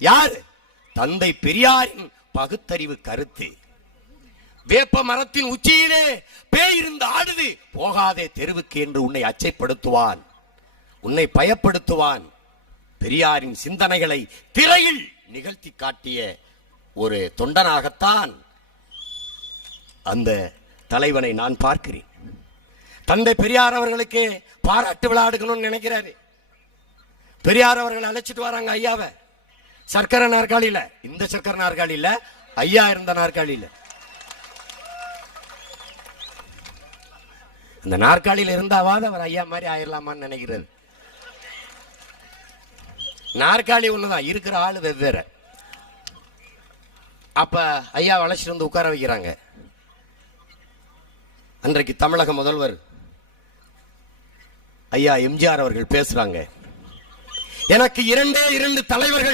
யாரு? தந்தை பெரியாரின் பகுத்தறிவு கருத்து. வேப்ப மரத்தின் உச்சியிலே பேய் இருந்து ஆடுது, போகாதே தெருவுக்கு என்று உன்னை அச்சைப்படுத்துவான், உன்னை பயப்படுத்துவான். பெரியாரின் சிந்தனைகளை திரையில் நிகழ்த்தி காட்டிய ஒரு தொண்டனாகத்தான் அந்த தலைவனை நான் பார்க்கிறேன். தந்தை பெரியார் அவர்களுக்கு பாராட்டு விளையாடுகணும்னு நினைக்கிறாரு. பெரியார் அவர்கள் அழைச்சிட்டு வராங்க ஐயாவை சர்க்கரை நாற்காலியில, இந்த சர்க்கரை நாற்காலியில, ஐயா இருந்த நாற்காலியில. அந்த நாற்காலியில் இருந்தாவாது அவர் ஐயா மாதிரி ஆயிடலாமான்னு நினைக்கிறது. நாற்காலி ஒண்ணுதான், இருக்கிற ஆளு வெவ்வேறு. அப்ப ஐயா அழைச்சிட்டு வந்து உட்கார வைக்கிறாங்க. அன்றைக்கு தமிழக முதல்வர் ஐயா எம்ஜிஆர் அவர்கள் பேசுறாங்க. எனக்கு 2 தலைவர்கள்